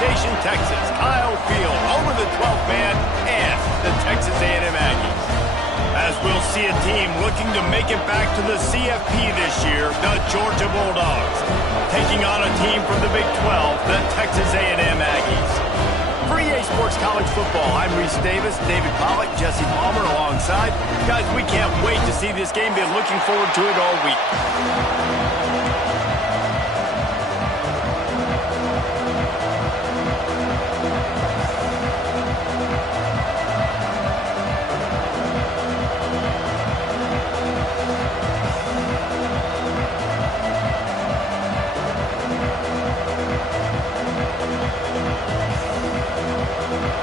Station, Texas, Kyle Field, over the 12th man, and the Texas A&M Aggies. As we'll see a team looking to make it back to the CFP this year, the Georgia Bulldogs, taking on a team from the Big 12, the Texas A&M Aggies. For EA Sports College Football, I'm Reese Davis, David Pollack, Jesse Palmer alongside. Guys, we can't wait to see this game. Been looking forward to it all week.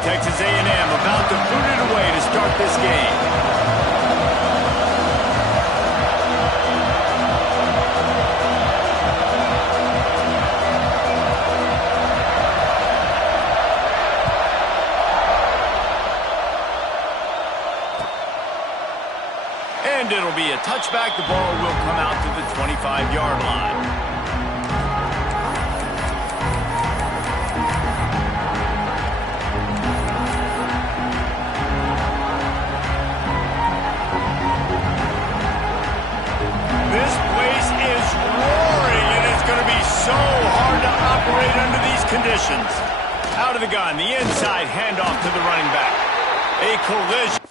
Texas A&M about to put it away to start this game. And it'll be a touchback. The ball will come out to the 25-yard line. So hard to operate under these conditions. Out of the gun, the inside handoff to the running back. A collision.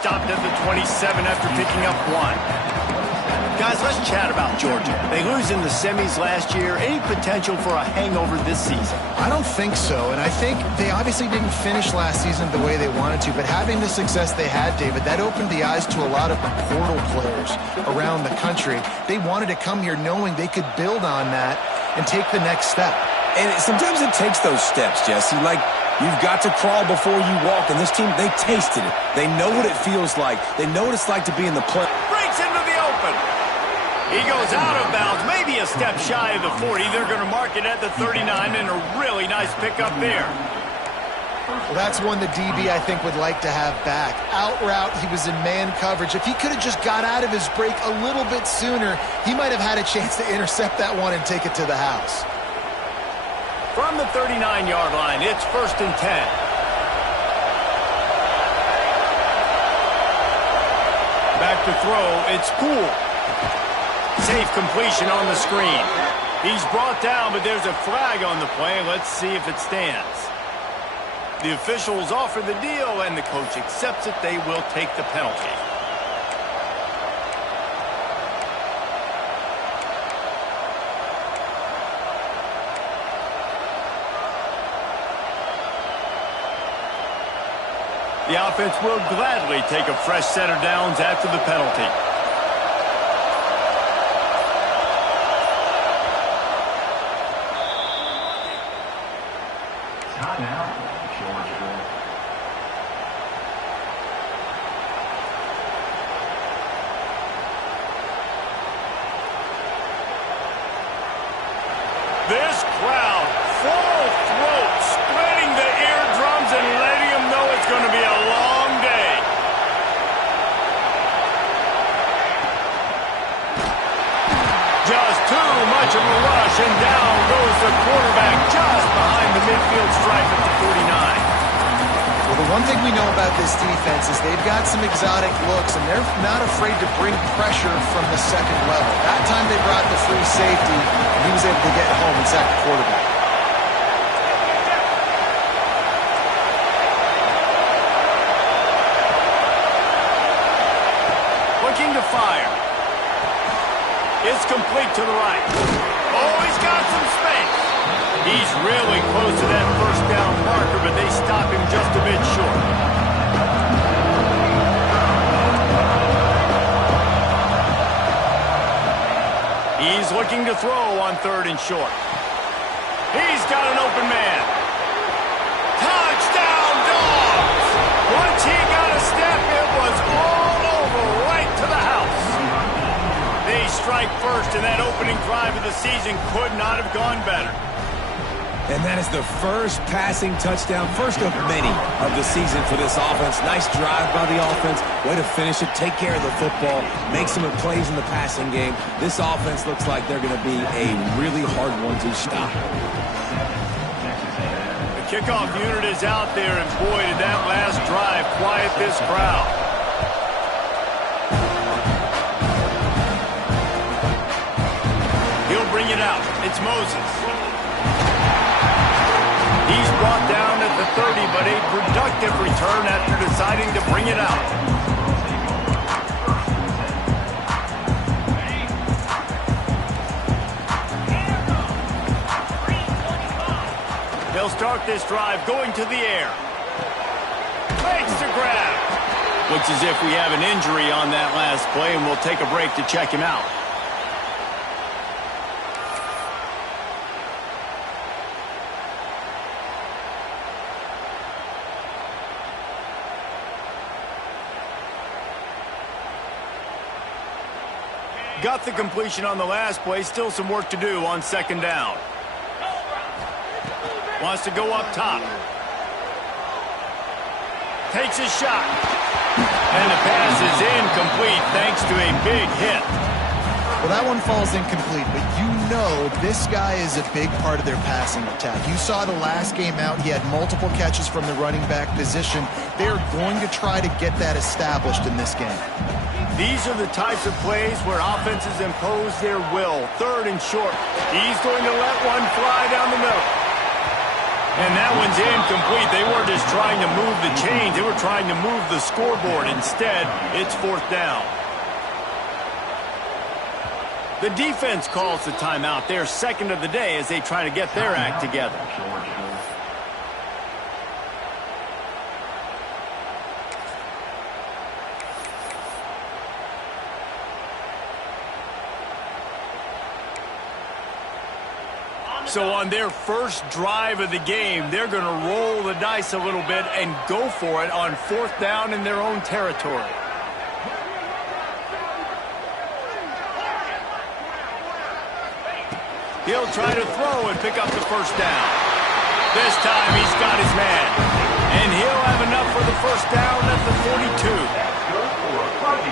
Stopped at the 27 after picking up 1. Guys, let's chat about Georgia. They lose in the semis last year. Any potential for a hangover this season? I don't think so, and I think they obviously didn't finish last season the way they wanted to, but having the success they had, David, that opened the eyes to a lot of portal players around the country. They wanted to come here knowing they could build on that and take the next step. And sometimes it takes those steps, Jesse. Like, you've got to crawl before you walk, and this team, they tasted it. They know what it feels like. They know what it's like to be in the play. Breaks into the open. He goes out of bounds, maybe a step shy of the 40. They're going to mark it at the 39, and a really nice pickup there. Well, that's one the DB, I think, would like to have back. Out route, he was in man coverage. If he could have just got out of his break a little bit sooner, he might have had a chance to intercept that one and take it to the house. From the 39-yard line, it's 1st and 10. Back to throw, it's Poole. Safe completion on the screen. He's brought down, but there's a flag on the play. Let's see if it stands. The officials offer the deal, and the coach accepts it. They will take the penalty. The offense will gladly take a fresh set of downs after the penalty. Timeout, Georgia. This crowd, full throat, spreading the eardrums and letting them know it's going to be a long day. Just too much of a rush, and down goes the quarterback just behind the midfield stripe at the 49. Well, the one thing we know about this defense is they've got some exotic looks, and they're not afraid to bring pressure from the second level. That time they brought the free safety, and he was able to get home and sack the quarterback. Looking to fire. It's complete to the right. Oh, he's got some space. He's really close to that first down marker, but they stop him just a bit short. He's looking to throw on 3rd and short. He's got an open man. strike first, and that opening drive of the season could not have gone better. And that is the first passing touchdown, first of many of the season for this offense. Nice drive by the offense. Way to finish it, take care of the football, make some plays in the passing game. This offense looks like they're going to be a really hard one to stop. The kickoff unit is out there, and boy, did that last drive quiet this crowd. He'll bring it out. It's Moses. He's brought down at the 30, but a productive return after deciding to bring it out. They'll start this drive going to the air. Makes the grab. Looks as if we have an injury on that last play, and we'll take a break to check him out. Got the completion on the last play. Still some work to do on second down. Wants to go up top. Takes a shot. And the pass is incomplete thanks to a big hit. Well, that one falls incomplete, but you know this guy is a big part of their passing attack. You saw the last game out. He had multiple catches from the running back position. They're going to try to get that established in this game. These are the types of plays where offenses impose their will. Third and short. He's going to let one fly down the middle. And that one's incomplete. They weren't just trying to move the chains. They were trying to move the scoreboard. Instead, it's fourth down. The defense calls the timeout. They're second of the day as they try to get their act together. So on their first drive of the game, they're going to roll the dice a little bit and go for it on fourth down in their own territory. He'll try to throw and pick up the first down. This time he's got his man. And he'll have enough for the first down at the 42.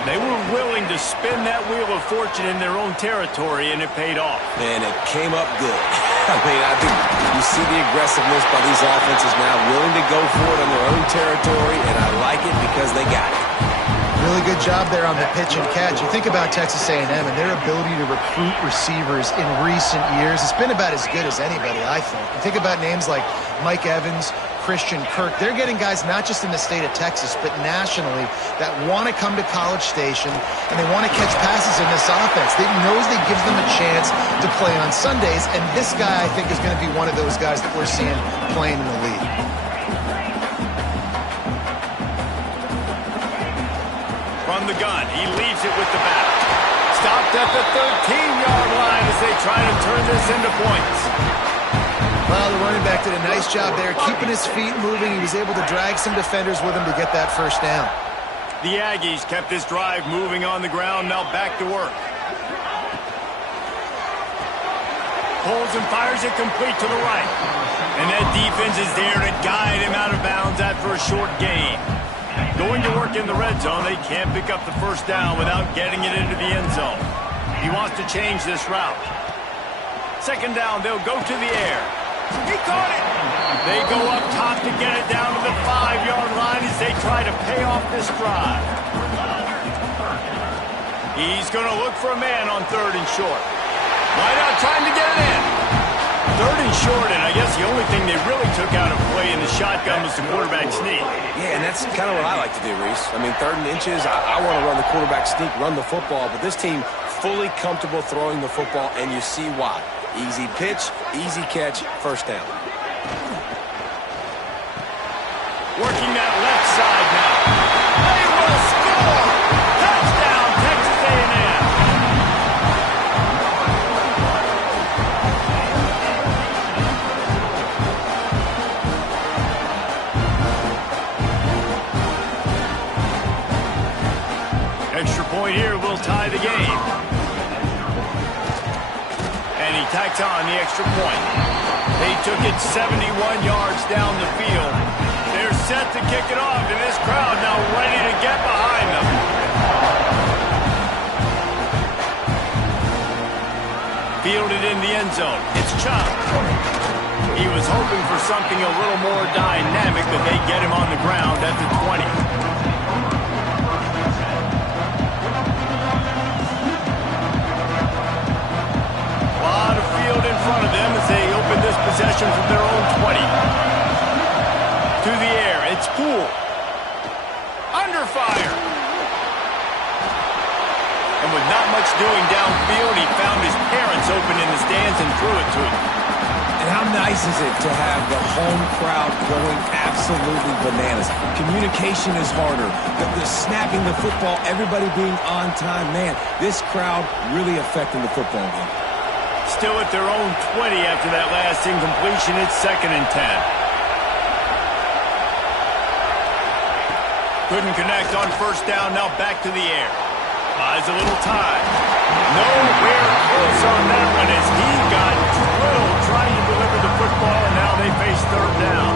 They were willing to spin that wheel of fortune in their own territory, and it paid off. And it came up good. I mean, I think you see the aggressiveness by these offenses now, willing to go for it on their own territory, and I like it because they got it. Really good job there on the pitch and catch. You think about Texas A&M and their ability to recruit receivers in recent years. It's been about as good as anybody, I think. You think about names like Mike Evans, Christian Kirk. They're getting guys not just in the state of Texas, but nationally that want to come to College Station and they want to catch passes in this offense. They knows they gives them a chance to play on Sundays, and this guy, I think, is going to be one of those guys that we're seeing playing in the league. From the gun, he leaves it with the back. Stopped at the 13-yard line as they try to turn this into points. Well, the running back did a nice job there, keeping his feet moving. He was able to drag some defenders with him to get that first down. The Aggies kept this drive moving on the ground, now back to work. Pulls and fires it complete to the right. And that defense is there to guide him out of bounds after a short gain. Going to work in the red zone, they can't pick up the first down without getting it into the end zone. He wants to change this route. Second down, they'll go to the air. He caught it! They go up top to get it down to the 5-yard line as they try to pay off this drive. He's going to look for a man on third and short. Why not trying to get it in? Third and short, and I guess the only thing they really took out of play in the shotgun was the quarterback sneak. Yeah, and that's kind of what I like to do, Reese. I mean, third and inches, I want to run the quarterback sneak, run the football, but this team fully comfortable throwing the football, and you see why. Easy pitch, easy catch, first down. Working that left side now. They will score! Touchdown, Texas A&M! Extra point here will tie the game. tacks on the extra point. They took it 71 yards down the field. They're set to kick it off, and this crowd now ready to get behind them. Fielded in the end zone. It's chopped. He was hoping for something a little more dynamic, but they get him on the ground at the 20. A lot of field in front of them as they open this possession from their own 20. To the air, it's Poole. Under fire. And with not much doing downfield, he found his parents open in the stands and threw it to him. And how nice is it to have the home crowd going absolutely bananas? Communication is harder. The snapping the football, everybody being on time. Man, this crowd really affecting the football game. Still at their own 20 after that last incompletion. It's 2nd and 10. Couldn't connect on first down. Now back to the air. Buys a little time. Nowhere close on that one as he got drilled trying to deliver the football, and now they face 3rd down.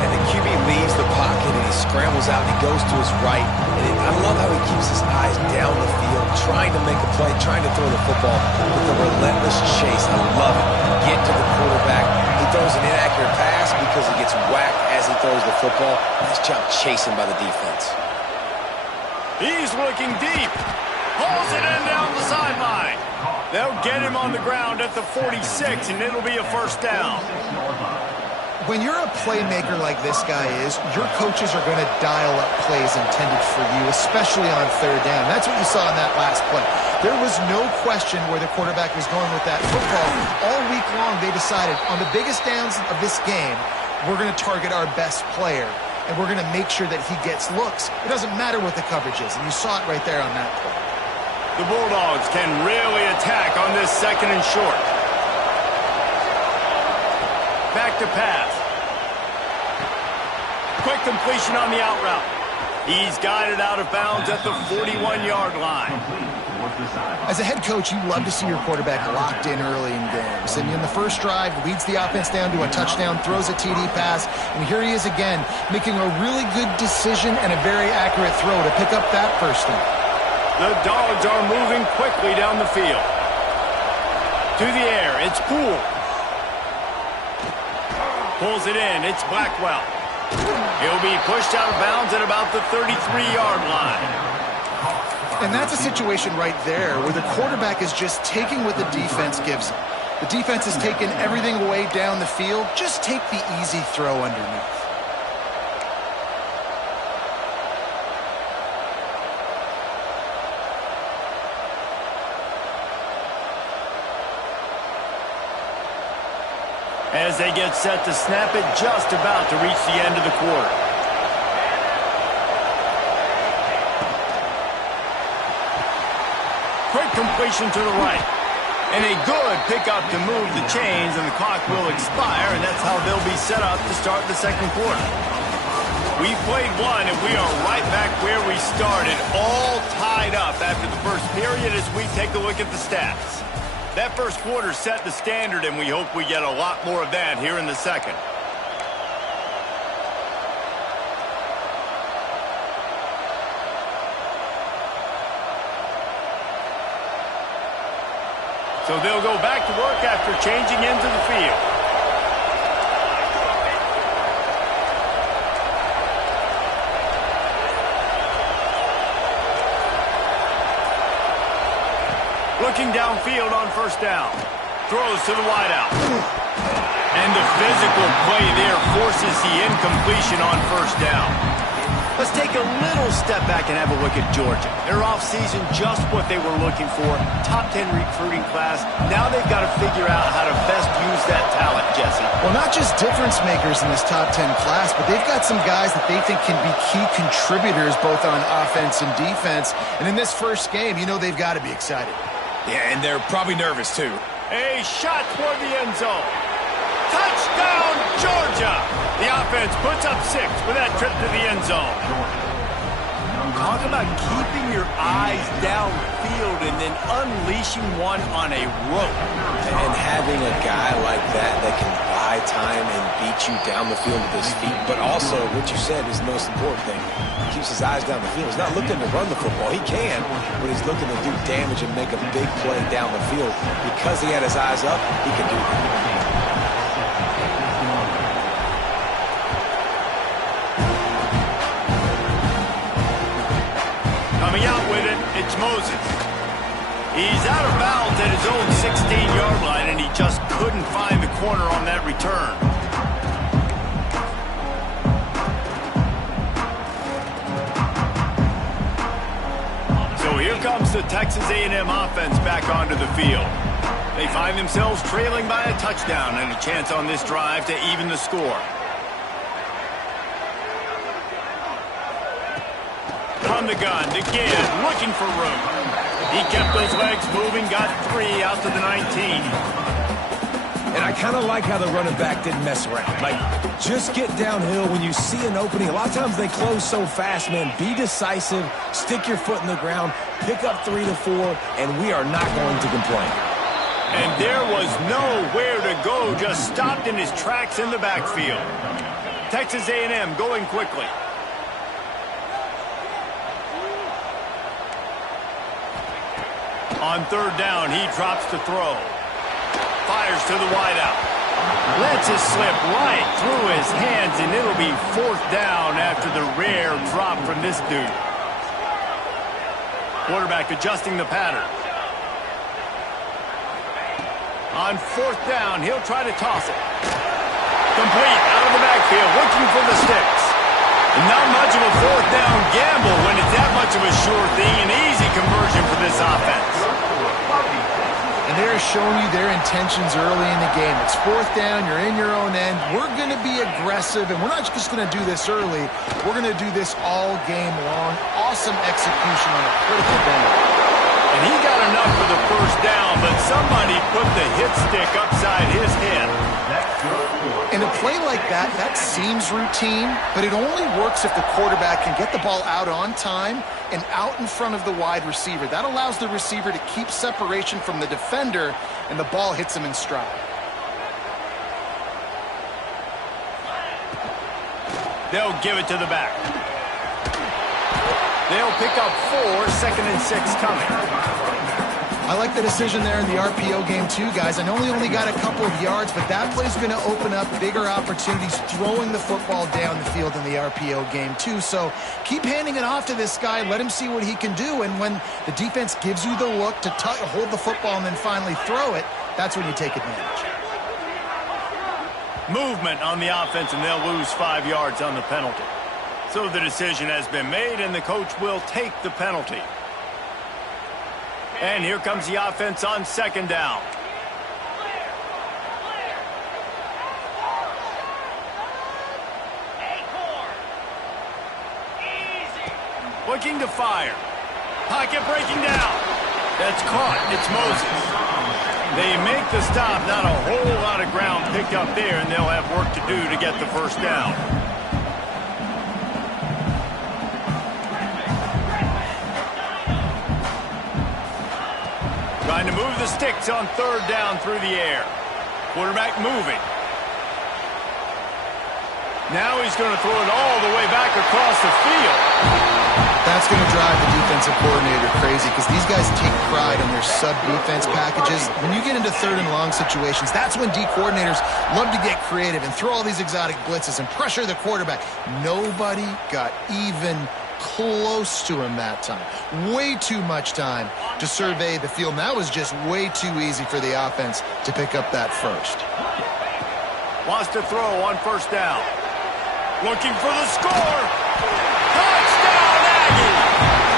And the QB leaves the pocket, and he scrambles out, and he goes to his right. And I love how he keeps his eyes down the field, trying to make a play, trying to throw the football with a relentless chase. I love it. Get to the quarterback. He throws an inaccurate pass because he gets whacked as he throws the football. Nice job chasing by the defense. He's looking deep. Pulls it in down the sideline. They'll get him on the ground at the 46, and it'll be a 1st down. When you're a playmaker like this guy is, your coaches are going to dial up plays intended for you, especially on 3rd down. That's what you saw in that last play. There was no question where the quarterback was going with that football. All week long, they decided on the biggest downs of this game, we're going to target our best player, and we're going to make sure that he gets looks. It doesn't matter what the coverage is, and you saw it right there on that play. The Bulldogs can really attack on this 2nd and short. Back to pass. Quick completion on the out route. He's guided out of bounds at the 41-yard line. As a head coach, you love to see your quarterback locked in early in games. And in the first drive, leads the offense down to a touchdown, throws a TD pass, and here he is again, making a really good decision and a very accurate throw to pick up that 1st down. The Dogs are moving quickly down the field. To the air, it's Poole. Pulls it in, it's Blackwell. He'll be pushed out of bounds at about the 33-yard line. And that's a situation right there where the quarterback is just taking what the defense gives him. The defense is taking everything away down the field. Just take the easy throw underneath. As they get set to snap it, just about to reach the end of the quarter. Quick completion to the right. And a good pickup to move the chains, and the clock will expire, and that's how they'll be set up to start the 2nd quarter. We've played one, and we are right back where we started, all tied up after the first period as we take a look at the stats. That first quarter set the standard, and we hope we get a lot more of that here in the 2nd. So they'll go back to work after changing into the field. Looking downfield on 1st down. Throws to the wideout. And the physical play there forces the incompletion on 1st down. Let's take a little step back and have a look at Georgia. Their offseason, just what they were looking for. Top 10 recruiting class. Now they've got to figure out how to best use that talent, Jesse. Well, not just difference makers in this top 10 class, but they've got some guys that they think can be key contributors both on offense and defense. And in this first game, you know they've got to be excited. Yeah, and they're probably nervous, too. A shot toward the end zone. Touchdown, Georgia! The offense puts up 6 with that trip to the end zone. Talk about keeping your eyes downfield and then unleashing one on a rope. And having a guy like that can buy time and beat you down the field with his feet, but also, what you said is the most important thing. He keeps his eyes down the field. He's not looking to run the football. He can, but he's looking to do damage and make a big play down the field. Because he had his eyes up, he can do that. Coming out with it, it's Moses. He's out of bounds at his own 16-yard line, and he just couldn't find the corner on that return. So here comes the Texas A&M offense back onto the field. They find themselves trailing by a touchdown and a chance on this drive to even the score. On the gun, again, looking for room. He kept those legs moving, got 3 out to the 19. And I kind of like how the running back didn't mess around. Like, just get downhill when you see an opening. A lot of times they close so fast, man. Be decisive, stick your foot in the ground, pick up 3 to 4, and we are not going to complain. And there was nowhere to go, just stopped in his tracks in the backfield. Texas A&M going quickly. On third down, he drops to throw. Fires to the wideout. Lets it slip right through his hands, and it'll be 4th down after the rare drop from this dude. Quarterback adjusting the pattern. On 4th down, he'll try to toss it. Complete out of the backfield, looking for the sticks. Not much of a 4th down gamble when it's that much of a sure thing. An easy conversion for this offense. And they're showing you their intentions early in the game. It's 4th down, you're in your own end. We're going to be aggressive, and we're not just going to do this early. We're going to do this all game long. Awesome execution on a critical down. And he got enough for the 1st down, but somebody put the hit stick upside his head. In a play like that, that seems routine, but it only works if the quarterback can get the ball out on time and out in front of the wide receiver. That allows the receiver to keep separation from the defender, and the ball hits him in stride. They'll give it to the back. They'll pick up 4, 2nd and 6 coming. I like the decision there in the RPO game too, guys. I know he only got a couple of yards, but that play's going to open up bigger opportunities throwing the football down the field in the RPO game too. So keep handing it off to this guy. Let him see what he can do. And when the defense gives you the look to hold the football and then finally throw it, that's when you take advantage. Movement on the offense, and they'll lose 5 yards on the penalty. So the decision has been made, and the coach will take the penalty. And here comes the offense on 2nd down. Looking to fire. Pocket breaking down. That's caught. It's Moses. They make the stop. Not a whole lot of ground picked up there, and they'll have work to do to get the 1st down. Trying to move the sticks on 3rd down through the air. Quarterback moving. Now he's going to throw it all the way back across the field. That's going to drive the defensive coordinator crazy because these guys take pride in their sub-defense packages. When you get into 3rd and long situations, that's when D coordinators love to get creative and throw all these exotic blitzes and pressure the quarterback. Nobody got even close to him that time. Way too much time to survey the field. And that was just way too easy for the offense to pick up that 1st. Wants to throw on 1st down. Looking for the score. Touchdown, Aggie!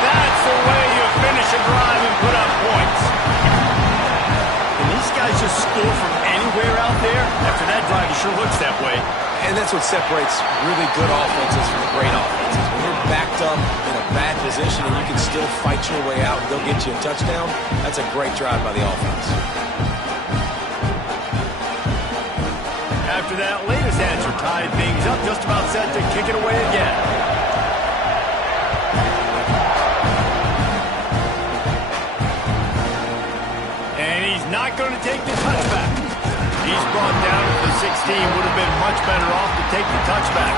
That's the way you finish a drive and put up points. Can these guys just score from anywhere out there? After that drive, it sure looks that way. And that's what separates really good offenses from great offenses. When you're backed up in a bad position and you can still fight your way out and they'll get you a touchdown, that's a great drive by the offense. After that latest answer tied things up, just about set to kick it away again. not going to take the touchback. He's brought down at the 16. Would have been much better off to take the touchback.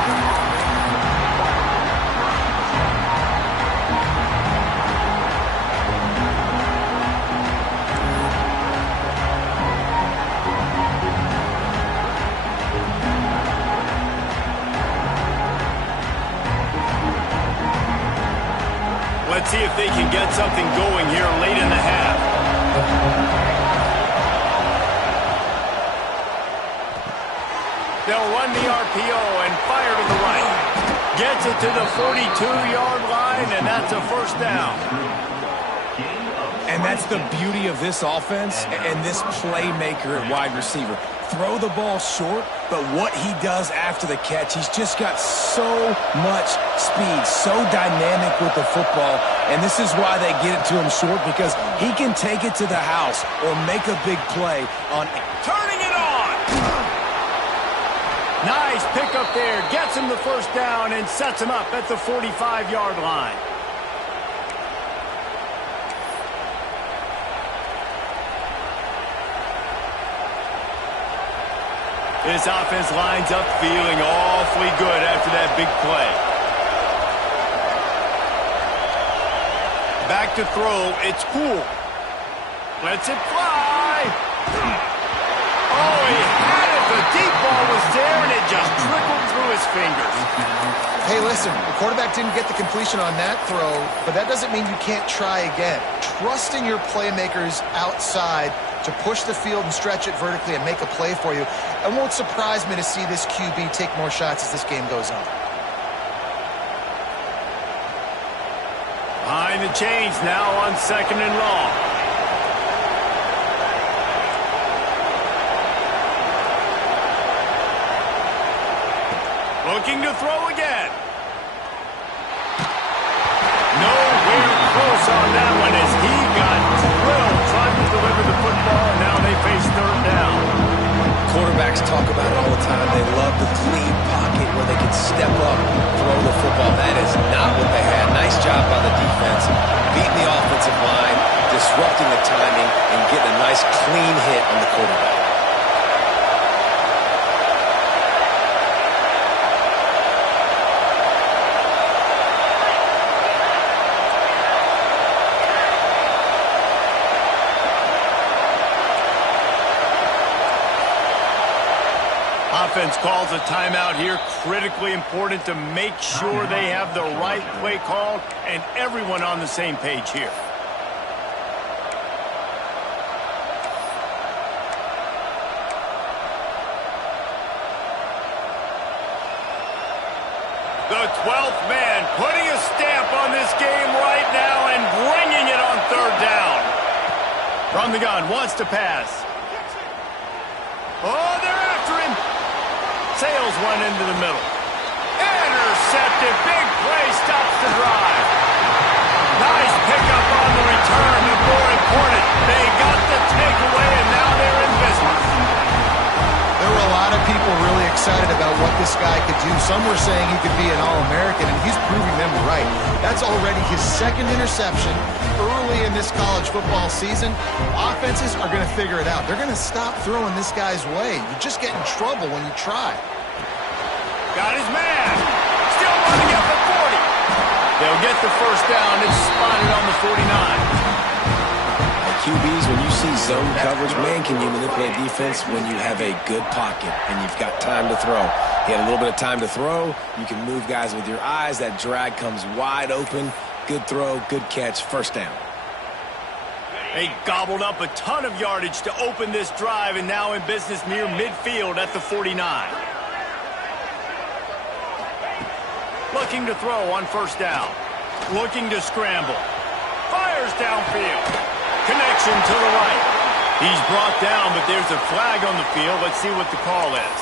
Let's see if they can get something going here late in the half. They'll run the RPO and fire to the right. Gets it to the 42-yard line, and that's a first down. And that's the beauty of this offense and this playmaker at wide receiver. Throw the ball short, but what he does after the catch, he's just got so much speed, so dynamic with the football, and this is why they get it to him short, because he can take it to the house or make a big play on turning it on. Nice pickup there, gets him the first down and sets him up at the 45-yard line. This offense lines up feeling awfully good after that big play. Back to throw. It's cool. Lets it fly. Oh, he had it. The deep ball was there, and it just trickled through his fingers. Hey, listen, the quarterback didn't get the completion on that throw, but that doesn't mean you can't try again. Trusting your playmakers outside to push the field and stretch it vertically and make a play for you. It won't surprise me to see this QB take more shots as this game goes on. Behind the chains now on 2nd and long. Looking to throw again. Nowhere close on that one as he got drilled trying to deliver the football, and now they face 3rd down. Quarterbacks talk about it all the time. They love the clean pocket where they can step up, throw the football. That is not what they had. Nice job by the defense, beating the offensive line, disrupting the timing, and getting a nice clean hit on the quarterback. Offense calls a timeout here. Critically important to make sure they have the right play call and everyone on the same page here. The 12th man putting a stamp on this game right now and bringing it on 3rd down. From the gun, wants to pass. Oh, they're after him. Sails one into the middle. Intercepted. Big play. Stops the drive. Nice pickup on the return. The more important, they got the takeaway, and now they're in business. There were a lot of people really excited about what this guy could do. Some were saying he could be an All-American, and he's proving them right. That's already his 2nd interception early in this college football season. Offenses are going to figure it out. They're going to stop throwing this guy's way. You just get in trouble when you try. Got his man. Still running up at 40. They'll get the first down. It's spotted on the 49. QBs, when you see zone coverage, man, can you manipulate defense when you have a good pocket and you've got time to throw. He had a little bit of time to throw. You can move guys with your eyes. That drag comes wide open. Good throw, good catch, first down. They gobbled up a ton of yardage to open this drive, and now in business near midfield at the 49. Looking to throw on 1st down. Looking to scramble. Fires downfield. Connection to the right. He's brought down, but there's a flag on the field. Let's see what the call is.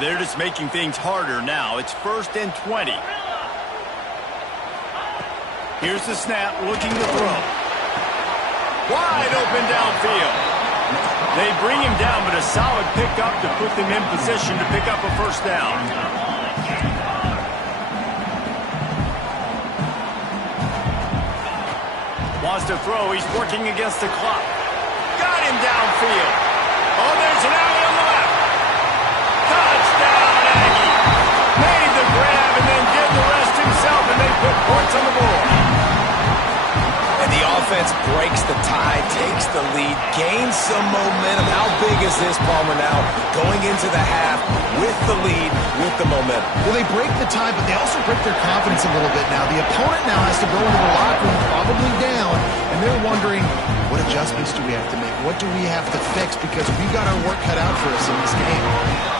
They're just making things harder now. It's 1st and 20. Here's the snap, looking to throw. Wide open downfield. They bring him down, but a solid pickup to put them in position to pick up a first down. wants to throw. He's working against the clock. Got him downfield. Oh, there's an alley on the left. Touchdown, Aggie. Made the grab and then did the rest himself, and they put points on the board. And the offense breaks the tie, takes the lead, gains some momentum. How big is this, Palmer, now? Going into the half with the lead, with the momentum. Well, they break the tie, but they also break their confidence a little bit now. The opponent now has to go into the locker room probably down, and they're wondering, what adjustments do we have to make? What do we have to fix? Because we've got our work cut out for us in this game.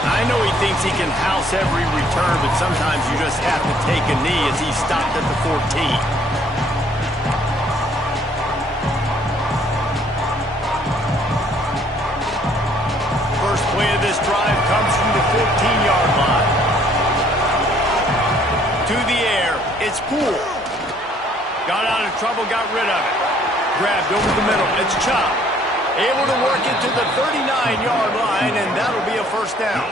I know he thinks he can house every return, but sometimes you just have to take a knee as he stopped at the 14. Play of this drive comes from the 15-yard line. To the air, it's Poole. Got out of trouble, got rid of it. Grabbed over the middle, it's Chop. Able to work it to the 39-yard line, and that'll be a first down.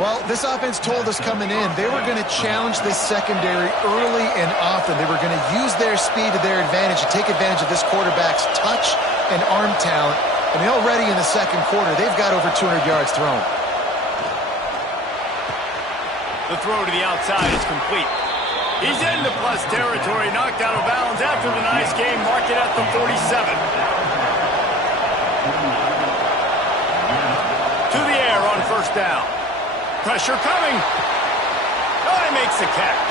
Well, this offense told us coming in they were going to challenge this secondary early and often. They were going to use their speed to their advantage and take advantage of this quarterback's touch and arm talent. I mean, already in the second quarter, they've got over 200 yards thrown. The throw to the outside is complete. He's into plus territory, knocked out of bounds after the nice game, mark it at the 47. To the air on first down. Pressure coming. Oh, he makes the catch.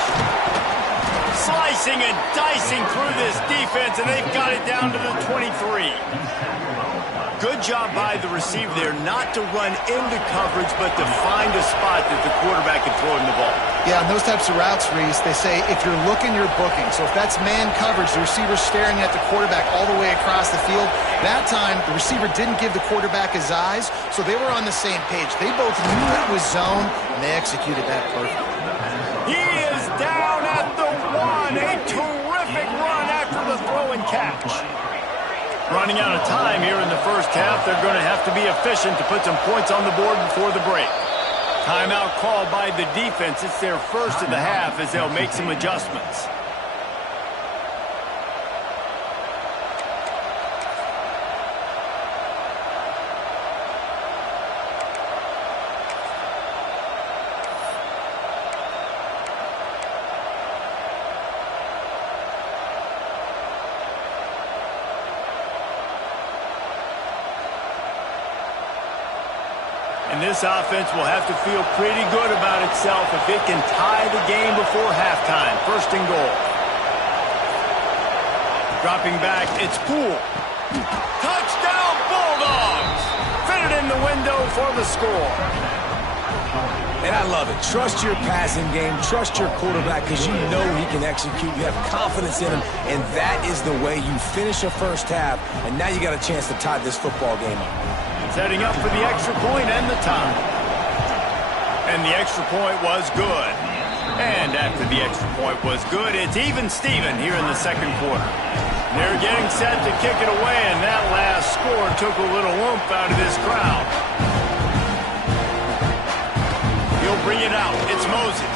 Slicing and dicing through this defense, and they've got it down to the 23. Good job by the receiver there not to run into coverage, but to find a spot that the quarterback can throw him the ball. Yeah, and those types of routes, Reese, they say if you're looking, you're booking. So if that's man coverage, the receiver's staring at the quarterback all the way across the field. That time, the receiver didn't give the quarterback his eyes, so they were on the same page. They both knew it was zone, and they executed that perfectly. He is down at the 1. A terrific run after the throw and catch. Running out of time here in the first half. They're going to have to be efficient to put some points on the board before the break. Timeout called by the defense. It's their first of the half as they'll make some adjustments. And this offense will have to feel pretty good about itself if it can tie the game before halftime. First and goal. Dropping back, it's Poole. Touchdown, Bulldogs! Fitted in the window for the score. And I love it. Trust your passing game. Trust your quarterback because you know he can execute. You have confidence in him, and that is the way you finish a first half. And now you got a chance to tie this football game up. Setting up for the extra point and the tie. And the extra point was good. And after the extra point was good, it's even Steven here in the second quarter. They're getting set to kick it away, and that last score took a little oomph out of this crowd. He'll bring it out. It's Moses.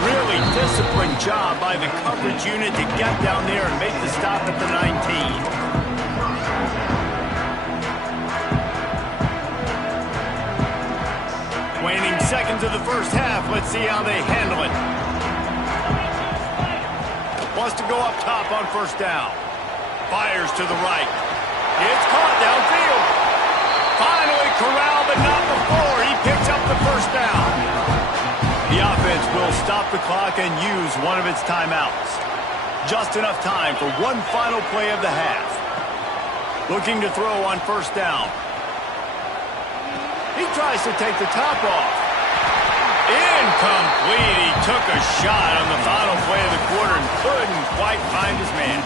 Really disciplined job by the coverage unit to get down there and make the stop at the 19. Waning seconds of the first half. Let's see how they handle it. Wants to go up top on first down. Fires to the right. It's caught downfield. Finally corralled, but not before. He picks up the first down. The offense will stop the clock and use one of its timeouts. Just enough time for one final play of the half. Looking to throw on first down. He tries to take the top off. Incomplete. He took a shot on the final play of the quarter and couldn't quite find his man.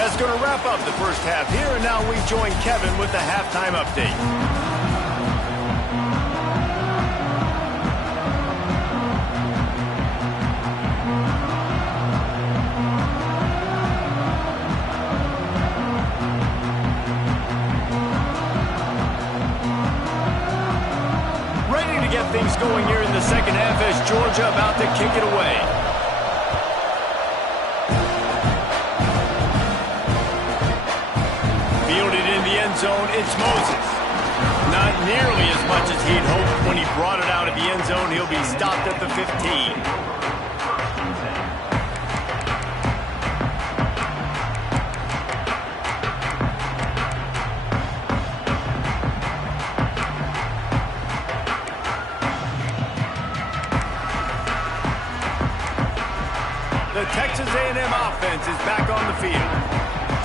That's going to wrap up the first half here, and now we join Kevin with the halftime update. Get things going here in the second half as Georgia about to kick it away. zone, it's Moses. Not nearly as much as he'd hoped when he brought it out of the end zone. He'll be stopped at the 15. The Texas A&M offense is back on the field.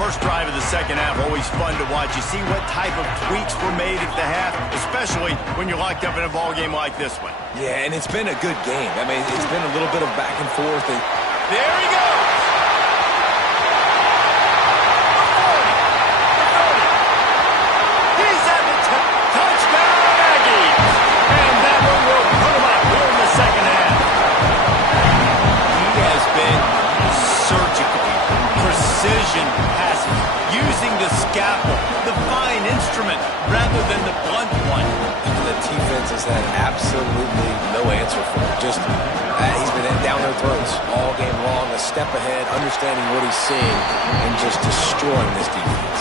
First drive of the second half, always fun to watch. You see what type of tweaks were made at the half, especially when you're locked up in a ball game like this one. Yeah, and it's been a good game. I mean, it's been a little bit of back and forth. And there he goes! He's at the touchdown, Aggies! And that one will put him up here in the second half. He has been surgical, precision passing, using the scalpel, the fine instrument, rather than the blunt one. the defense has had absolutely no answer for him. Just, he's been down their throats all game long, a step ahead, understanding what he's seeing, and just destroying this defense.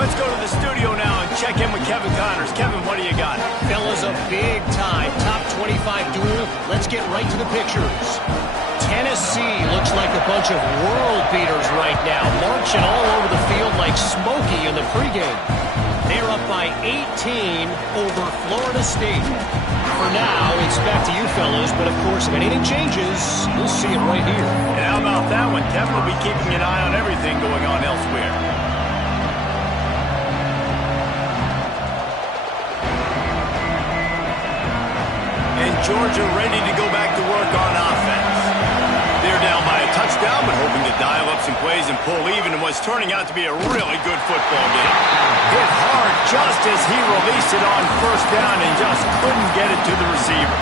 Let's go to the studio now and check in with Kevin Connors. Kevin, what do you got? Fellas, a big-time top 25 duel. Let's get right to the pictures. Tennessee looks like a bunch of world beaters right now, marching all over the field like Smokey in the pregame. They're up by 18 over Florida State. For now, it's back to you fellas, but of course, if anything changes, you'll see it right here. And how about that one? Kevin will be keeping an eye on everything going on elsewhere. And Georgia ready to go back to work on offense. They're down by a touchdown, but hoping to dial up some plays and pull even in what's turning out to be a really good football game. Hit hard just as he released it on first down and just couldn't get it to the receiver.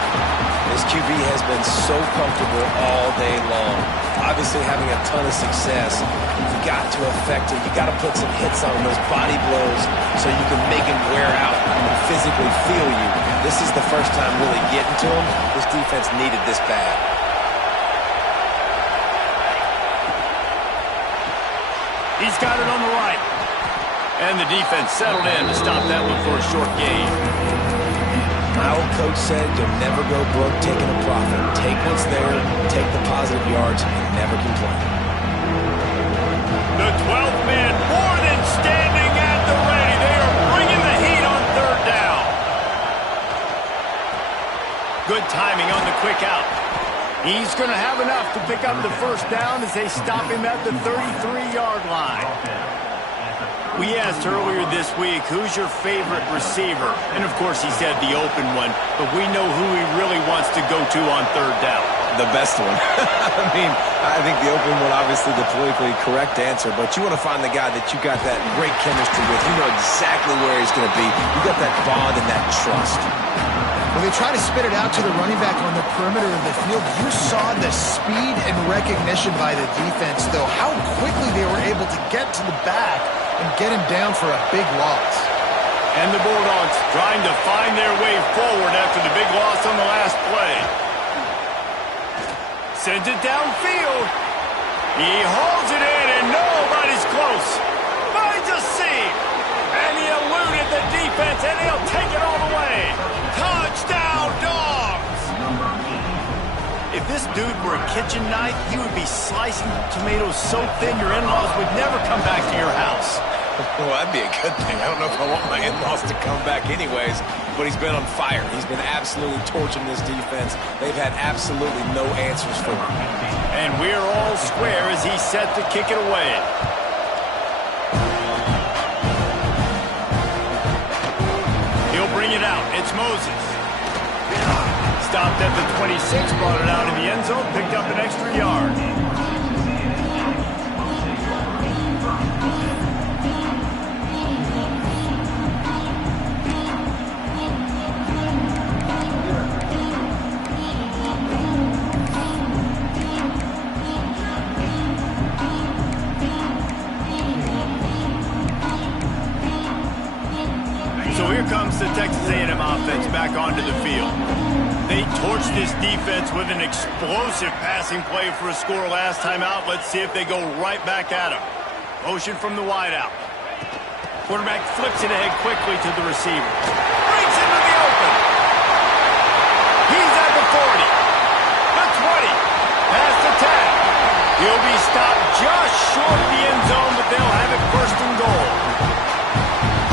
This QB has been so comfortable all day long. Obviously having a ton of success. You've got to affect it. You've got to put some hits on those body blows so you can make him wear out and physically feel you. This is the first time really getting to him. This defense needed this bad. He's got it on the right. And the defense settled in to stop that one for a short gain. My old coach said you'll never go broke taking a profit. Take what's there, take the positive yards, and never complain. The 12th man more than standing at the ready. They are bringing the heat on third down. Good timing on the quick out. He's going to have enough to pick up the first down as they stop him at the 33-yard line. We asked earlier this week, who's your favorite receiver? And, of course, he said the open one, but we know who he really wants to go to on third down. The best one. I mean, I think the open one, obviously the politically correct answer, but you want to find the guy that you got that great chemistry with. You know exactly where he's going to be. You got that bond and that trust. When they try to spit it out to the running back on the perimeter of the field, you saw the speed and recognition by the defense, though, how quickly they were able to get to the back and get him down for a big loss. And the Bulldogs trying to find their way forward after the big loss on the last play. Sends it downfield. He hauls it in, and nobody's close. Finds a seam. And he eluded the defense, and he'll take it all the way. Touchdown, Dogs! If this dude were a kitchen knife, he would be slicing tomatoes so thin your in-laws would never come back to your house. Well, that'd be a good thing. I don't know if I want my in-laws to come back anyways, but he's been on fire. He's been absolutely torching this defense. They've had absolutely no answers for him. And we're all square as he's set to kick it away. He'll bring it out. It's Moses. Stopped at the 26, brought it out in the end zone, picked up an extra yard. So here comes the Texas A&M offense back onto the field. They torched this defense with an explosive passing play for a score last time out. Let's see if they go right back at him. Motion from the wideout. Quarterback flips it ahead quickly to the receiver. Breaks into the open. He's at the 40. The 20. Past the 10. He'll be stopped just short of the end zone, but they'll have it first and goal.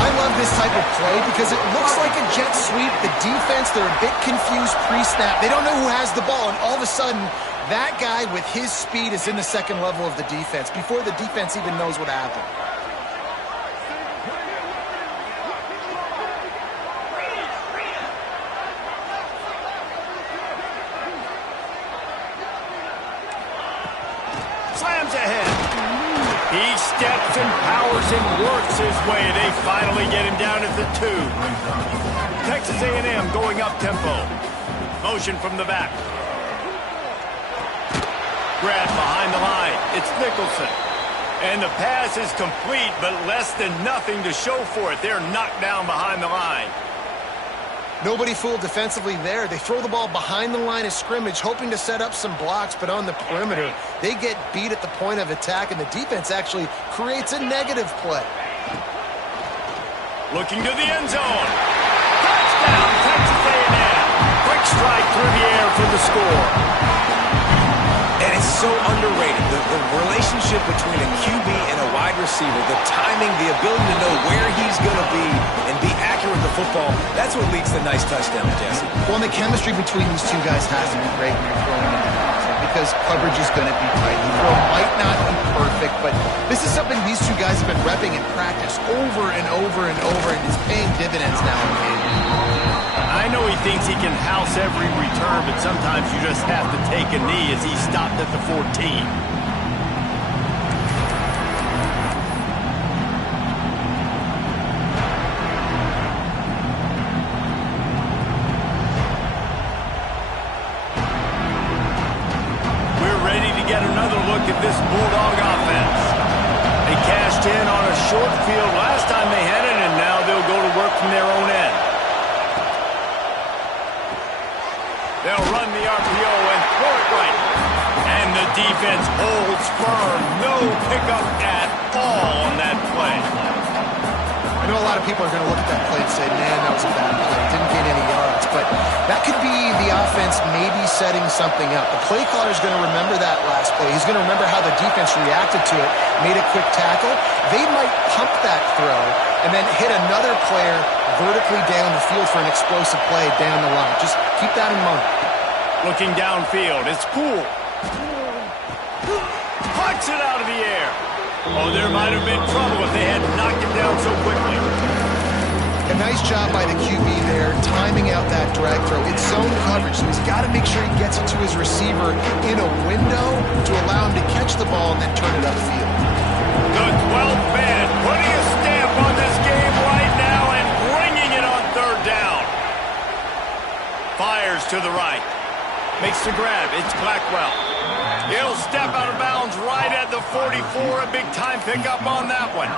I love this type of play because it looks like a jet sweep. The defense, they're a bit confused pre-snap. They don't know who has the ball, and all of a sudden, that guy with his speed is in the second level of the defense before the defense even knows what happened. Slams ahead. He steps and powers and works his way. They finally get him down at the 2. Texas A&M going up tempo. Motion from the back. Grab behind the line. It's Nicholson. And the pass is complete, but less than nothing to show for it. They're knocked down behind the line. Nobody fooled defensively there. They throw the ball behind the line of scrimmage, hoping to set up some blocks, but on the perimeter, they get beat at the point of attack, and the defense actually creates a negative play. Looking to the end zone. Touchdown, Texas A&M. Quick strike through the air for the score. And it's so underrated. The relationship between a QB and a wide receiver, the timing, the ability to know where he's going to be and be accurate with the football, that's what leads to nice touchdowns, Jesse. Well, and the chemistry between these two guys has to be great when you're throwing into the offense because coverage is going to be tight. The throw might not be perfect, but this is something these two guys have been repping in practice over and over and over, and it's paying dividends now in the game. I know he thinks he can house every return, but sometimes you just have to take a knee as he stopped at the 14. We're ready to get another look at this Bulldog offense. They cashed in on a short field last time they had it, and now they'll go to work from their own end. They'll run the RPO and throw it right. And the defense holds firm. No pickup at all on that play. I know a lot of people are going to look at that play and say, man, that was a bad play. Didn't gain any yards. But that could be the offense maybe setting something up. The play caller is going to remember that last play. He's going to remember how the defense reacted to it, made a quick tackle. They might pump that throw and then hit another player vertically down the field for an explosive play down the line. Just keep that in mind. Looking downfield, it's Poole. Pucks it out of the air. Oh, there might have been trouble if they had knocked him down so quickly. A nice job by the QB there, timing out that drag throw. It's zone coverage, so he's got to make sure he gets it to his receiver in a window to allow him to catch the ball and then turn it upfield. The 12th man putting a stamp on this game right now and bringing it on third down. Fires to the right. Makes the grab. It's Blackwell. He'll step out of bounds right at the 44. A big-time pickup on that one.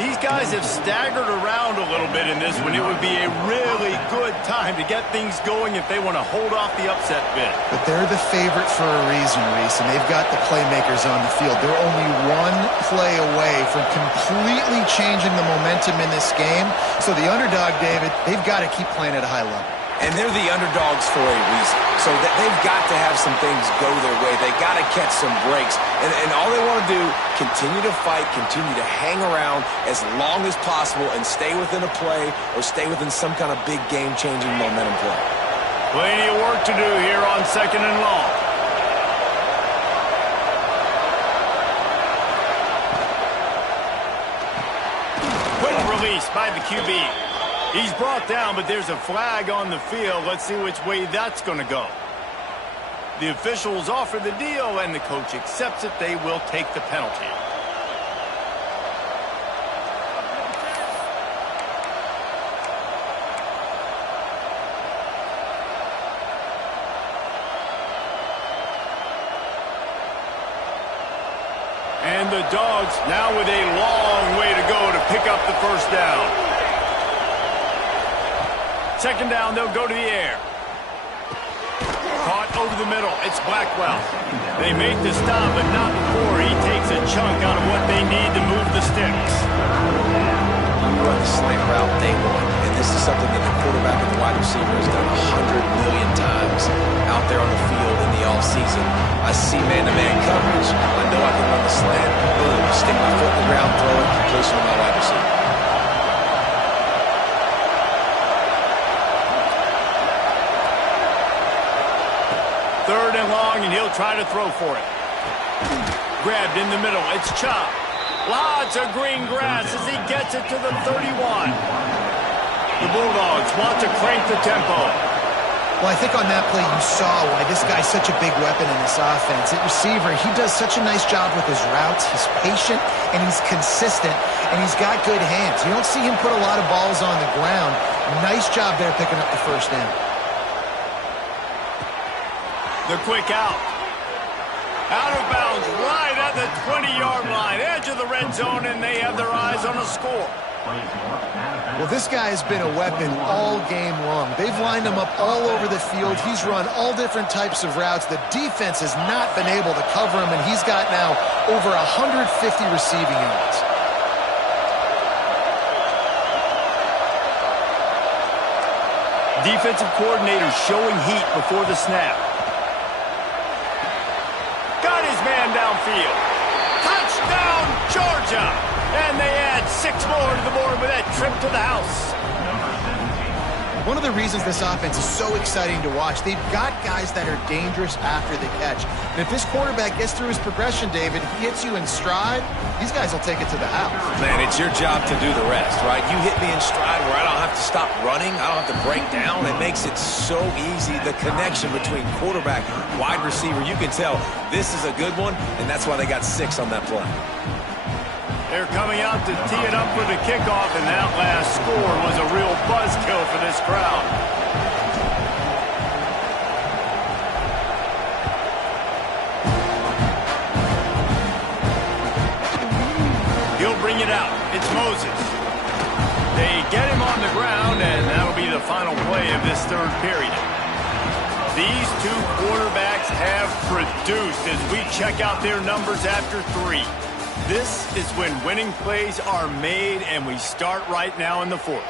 These guys have staggered around a little bit in this one. It would be a really good time to get things going if they want to hold off the upset bid. But they're the favorite for a reason, Reese, and they've got the playmakers on the field. They're only one play away from completely changing the momentum in this game. So the underdog, David, they've got to keep playing at a high level. And they're the underdogs for a reason. So they've got to have some things go their way. They got to catch some breaks. And all they want to do, continue to fight, continue to hang around as long as possible and stay within a play or stay within some kind of big game-changing momentum play. Plenty of work to do here on second and long. Quick release by the QB. He's brought down, but there's a flag on the field. Let's see which way that's going to go. The officials offer the deal, and the coach accepts it. They will take the penalty. And the Dogs now with a long way to go to pick up the first down. Second down, they'll go to the air. Caught over the middle. It's Blackwell. They make the stop, but not before he takes a chunk out of what they need to move the sticks. receiver has done 100 million times out there on the field in the offseason. I see man-to-man coverage. I know I can run the slant. Boom, stick my foot in the ground, throw it, completion to my wide receiver. Third and long, and he'll try to throw for it. Grabbed in the middle. It's Chop. Lots of green grass as he gets it to the 31. The Bulldogs want to crank the tempo. Well, I think on that play you saw why this guy's such a big weapon in this offense. At receiver, he does such a nice job with his routes. He's patient, and he's consistent, and he's got good hands. You don't see him put a lot of balls on the ground. Nice job there picking up the first down. The quick out. Out of bounds right at the 20-yard line. Edge of the red zone, and they have their eyes on a score. Well, this guy has been a weapon all game long. They've lined him up all over the field. He's run all different types of routes. The defense has not been able to cover him, and he's got now over 150 receiving yards. Defensive coordinator showing heat before the snap. Got his man downfield. Touchdown, Georgia! And they add 6 more to the board with that trip to the house. One of the reasons this offense is so exciting to watch, they've got guys that are dangerous after the catch. And if this quarterback gets through his progression, David, he hits you in stride, these guys will take it to the house. Man, it's your job to do the rest, right? You hit me in stride where I don't have to stop running. I don't have to break down. It makes it so easy. The connection between quarterback, wide receiver, you can tell this is a good one, and that's why they got 6 on that play. They're coming out to tee it up for the kickoff, and that last score was a real buzzkill for this crowd. He'll bring it out. It's Moses. They get him on the ground, and that'll be the final play of this third period. These two quarterbacks have produced as we check out their numbers after 3. This is when winning plays are made, and we start right now in the 4th.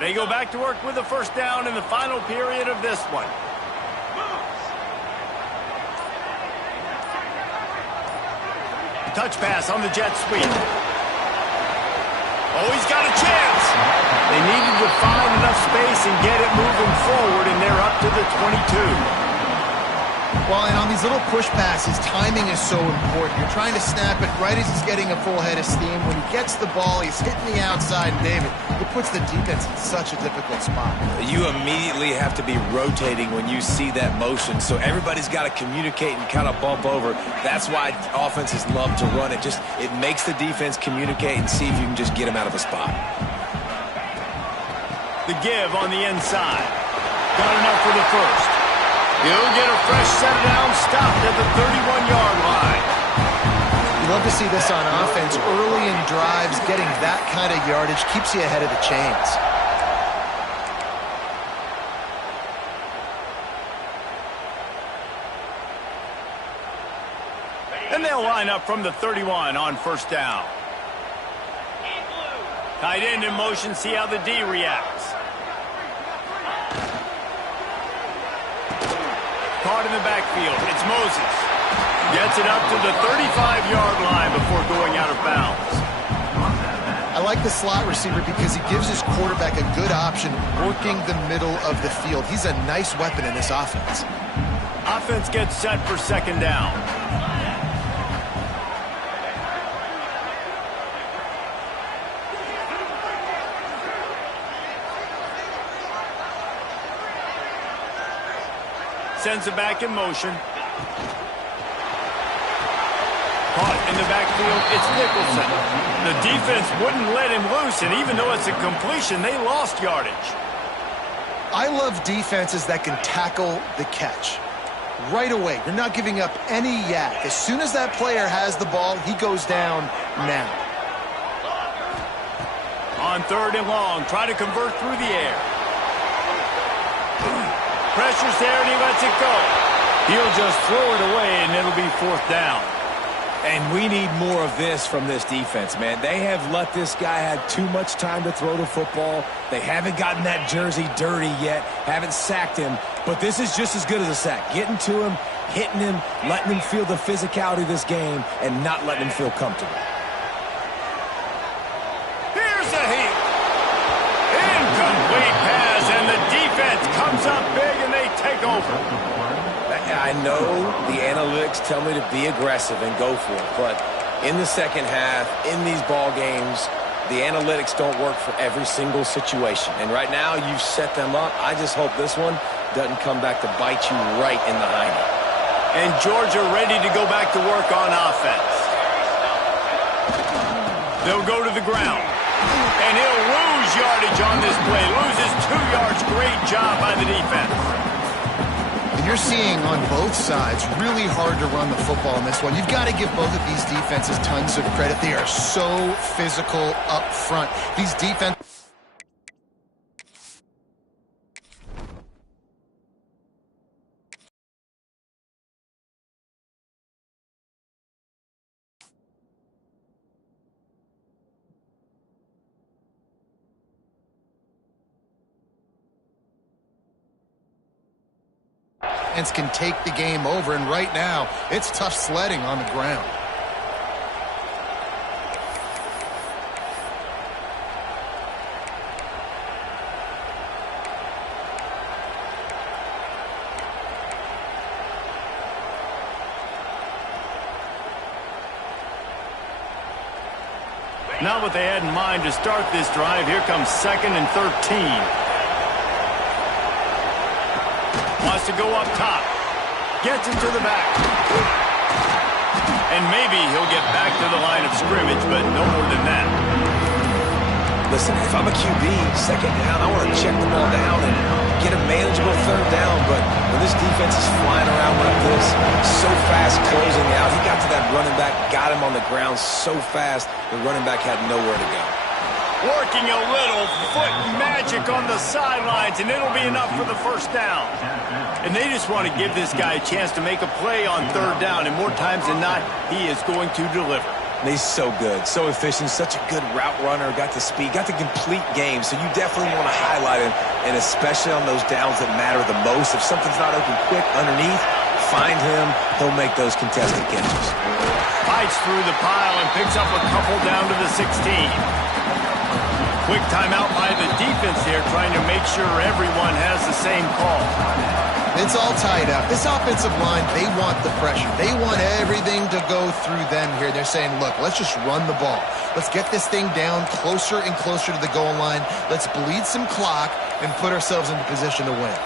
They go back to work with the first down in the final period of this one. Touch pass on the jet sweep. Oh, he's got a chance. They needed to find enough space and get it moving forward, and they're up to the 22. Well, and on these little push passes, timing is so important. You're trying to snap it right as he's getting a full head of steam. When he gets the ball, he's hitting the outside, and David, it puts the defense in such a difficult spot. You immediately have to be rotating when you see that motion, so everybody's got to communicate and kind of bump over. That's why offenses love to run it. It makes the defense communicate and see if you can just get them out of the spot. The give on the inside. Got enough for the first. He'll get a fresh set down, stopped at the 31-yard line. You love to see this on offense. Early in drives, getting that kind of yardage keeps you ahead of the chains. And they'll line up from the 31 on first down. Tight end in motion, see how the D reacts. Caught in the backfield. It's Moses. Gets it up to the 35-yard line before going out of bounds. I like the slot receiver because he gives his quarterback a good option working the middle of the field. He's a nice weapon in this offense. Offense gets set for second down. Sends it back in motion. Caught in the backfield, it's Nicholson. The defense wouldn't let him loose, and even though it's a completion, they lost yardage. I love defenses that can tackle the catch. Right away, you're not giving up any yak. As soon as that player has the ball, he goes down now. On third and long, try to convert through the air. pressure's there, and he lets it go. He'll just throw it away, and it'll be 4th down. And we need more of this from this defense, man. They have let this guy have too much time to throw the football. They haven't gotten that jersey dirty yet, haven't sacked him. But this is just as good as a sack. Getting to him, hitting him, letting him feel the physicality of this game, and not letting him feel comfortable. Here's a heat. Incomplete pass, and the defense comes up big, and they take over. I know the analytics tell me to be aggressive and go for it, but in the second half, in these ball games, the analytics don't work for every single situation. And right now, you've set them up. I just hope this one doesn't come back to bite you right in the hiney. And Georgia ready to go back to work on offense. They'll go to the ground. And he'll lose yardage on this play. Loses 2 yards. Great job by the defense. You're seeing on both sides really hard to run the football in this one. You've got to give both of these defenses tons of credit. They are so physical up front. These defense. Can take the game over, and right now it's tough sledding on the ground. Not what they had in mind to start this drive. Here comes 2nd and 13. Wants to go up top. Gets it to the back. And maybe he'll get back to the line of scrimmage, but no more than that. Listen, if I'm a QB, 2nd down, I want to check the ball down and get a manageable 3rd down. But when this defense is flying around like this, so fast closing out, he got to that running back, got him on the ground so fast, the running back had nowhere to go. Working a little foot magic on the sidelines, and it'll be enough for the 1st down. And they just want to give this guy a chance to make a play on 3rd down, and more times than not, he is going to deliver. And he's so good, so efficient, such a good route runner, got the speed, got the complete game, so you definitely want to highlight him, and especially on those downs that matter the most. If something's not open quick underneath, find him, he'll make those contested catches. Fights through the pile and picks up a couple down to the 16. Quick timeout by the defense here, trying to make sure everyone has the same call. It's all tied up. This offensive line, they want the pressure. They want everything to go through them here. They're saying, look, let's just run the ball. Let's get this thing down closer and closer to the goal line. Let's bleed some clock and put ourselves into position to win.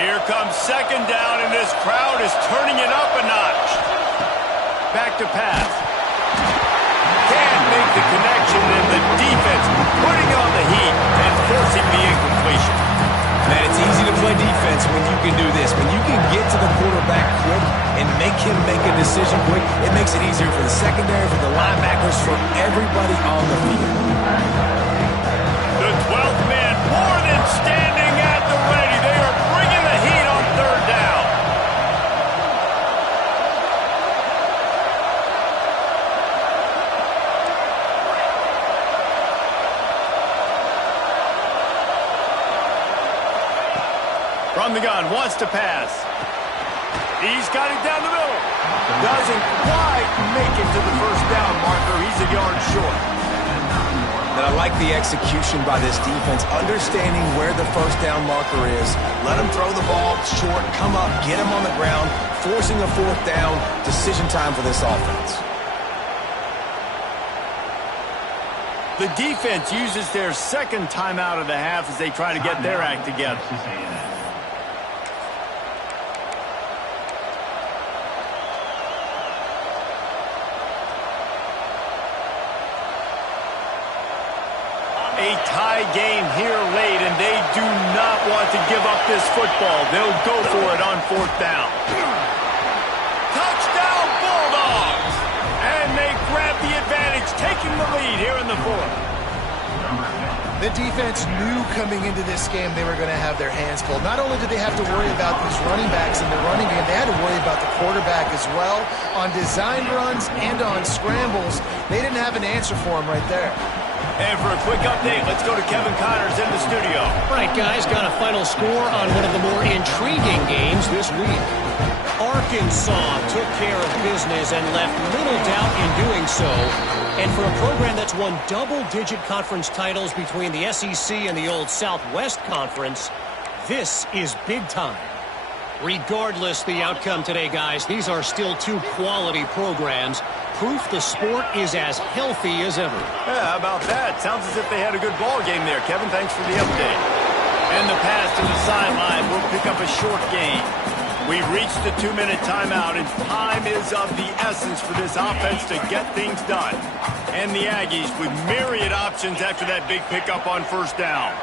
Here comes 2nd down, and this crowd is turning it up a notch. Back to pass. Can't make the connection, and the defense putting on the heat and forcing the incompletion. Man, it's easy to play defense when you can do this. When you can get to the quarterback quick and make him make a decision quick, it makes it easier for the secondary, for the linebackers, for everybody on the field. The 12th man more than standing at the ready. They are bringing the heat on 3rd down. From the gun, wants to pass. He's got it down the middle. Doesn't quite make it to the 1st down marker. He's a yard short. And I like the execution by this defense, understanding where the 1st down marker is. Let him throw the ball short, come up, get him on the ground, forcing a 4th down. Decision time for this offense. The defense uses their 2nd timeout of the half as they try to get their act together. A tie game here late, and they do not want to give up this football. They'll go for it on 4th down. Touchdown, Bulldogs! And they grab the advantage, taking the lead here in the 4th. The defense knew coming into this game they were going to have their hands full. Not only did they have to worry about these running backs in the running game, they had to worry about the quarterback as well. On design runs and on scrambles, they didn't have an answer for him right there. And for a quick update, let's go to Kevin Connors in the studio. All right, guys, got a final score on one of the more intriguing games this week. Arkansas took care of business and left little doubt in doing so. And for a program that's won double-digit conference titles between the SEC and the old Southwest Conference, this is big time. Regardless the outcome today, guys, these are still two quality programs. Proof the sport is as healthy as ever. Yeah, how about that? Sounds as if they had a good ball game there. Kevin, thanks for the update. And the pass to the sideline will pick up a short gain. We've reached the 2-minute timeout, and time is of the essence for this offense to get things done. And the Aggies with myriad options after that big pickup on first down.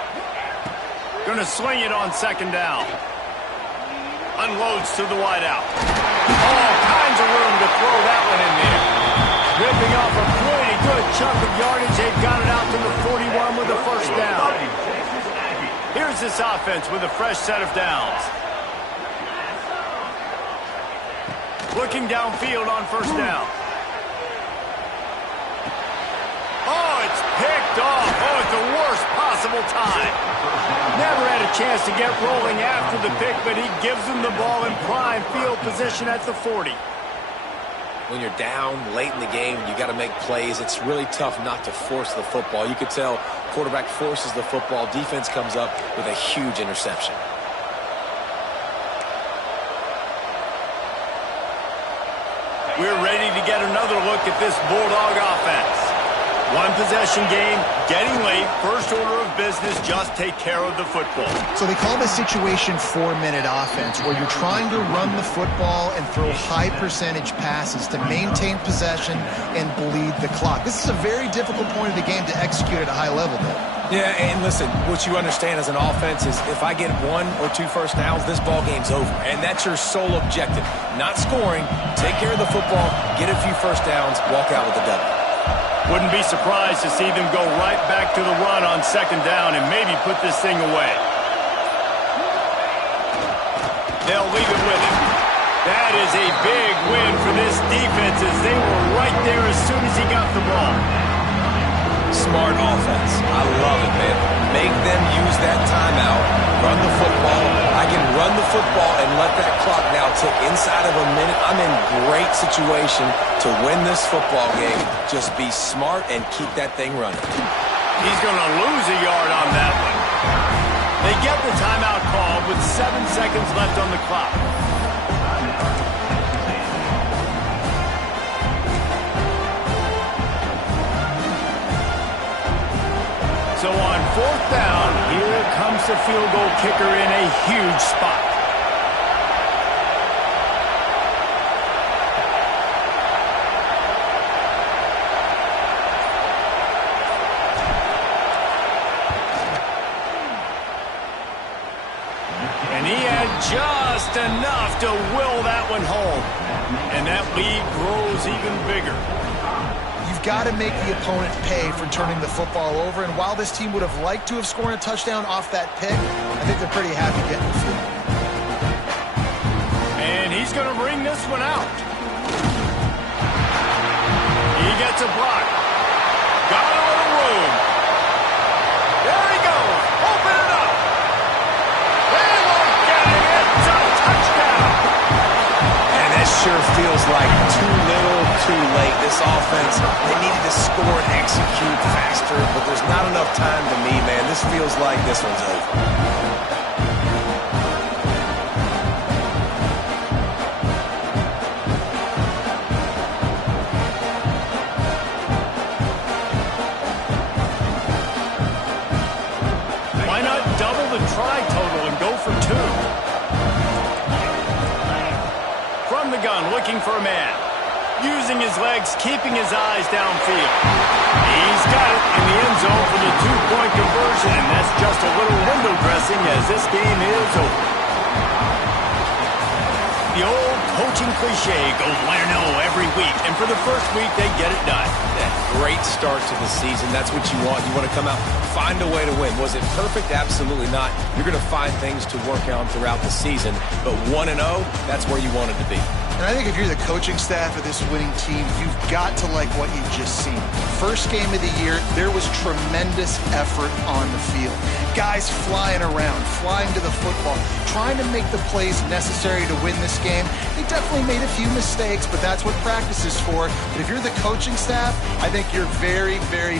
Going to swing it on second down. Unloads to the wideout. All kinds of room to throw that one in there. Ripping off a pretty good chunk of yardage. They've got it out to the 41 with the first down. Here's this offense with a fresh set of downs. Looking downfield on first down. Oh, it's picked off. Oh, it's the worst possible time. Never had a chance to get rolling after the pick, but he gives them the ball in prime field position at the 40. When you're down late in the game, you got to make plays. It's really tough not to force the football. You could tell quarterback forces the football. Defense comes up with a huge interception. We're ready to get another look at this Bulldog offense. One possession game, getting late, first order of business, just take care of the football. So they call this situation 4-minute offense, where you're trying to run the football and throw high percentage passes to maintain possession and bleed the clock. This is a very difficult point of the game to execute at a high level, though. Yeah, and listen, what you understand as an offense is if I get 1 or 2 first downs, this ball game's over. And that's your sole objective. Not scoring, take care of the football, get a few first downs, walk out with the W. Wouldn't be surprised to see them go right back to the run on second down and maybe put this thing away. They'll leave it with him. That is a big win for this defense as they were right there as soon as he got the ball. Smart offense. I love it, man. Make them use that timeout, run the football. I can run the football and let that clock now tick inside of a minute. I'm in great situation to win this football game. Just be smart and keep that thing running. He's going to lose a yard on that one. They get the timeout call with 7 seconds left on the clock. So on fourth down, here comes the field goal kicker in a huge spot. And he had just enough to will that one home. And that lead grows even bigger. Got to make the opponent pay for turning the football over. And while this team would have liked to have scored a touchdown off that pick, I think they're pretty happy getting the field. And he's going to bring this one out. He gets a block. Got a little room. There he goes. Open it up. They won't get it. It's a touchdown. And that sure feels like too little, too late. This offense, they needed to score and execute faster, but there's not enough time to me, man. This feels like this one's over. Why not double the try total and go for 2? From the gun, looking for a man. Using his legs, keeping his eyes downfield. He's got it in the end zone for the 2-point conversion, and that's just a little window dressing as this game is over. The old coaching cliche, go 1-0 every week, and for the first week, they get it done. great start to the season. That's what you want. You want to come out, find a way to win. Was it perfect? Absolutely not. You're going to find things to work on throughout the season. But 1-0, that's where you wanted to be. And I think if you're the coaching staff of this winning team, you've got to like what you've just seen. First game of the year, there was tremendous effort on the field. Guys flying around, flying to the football, trying to make the plays necessary to win this game. They definitely made a few mistakes, but that's what practice is for. But if you're the coaching staff, I think you're very, very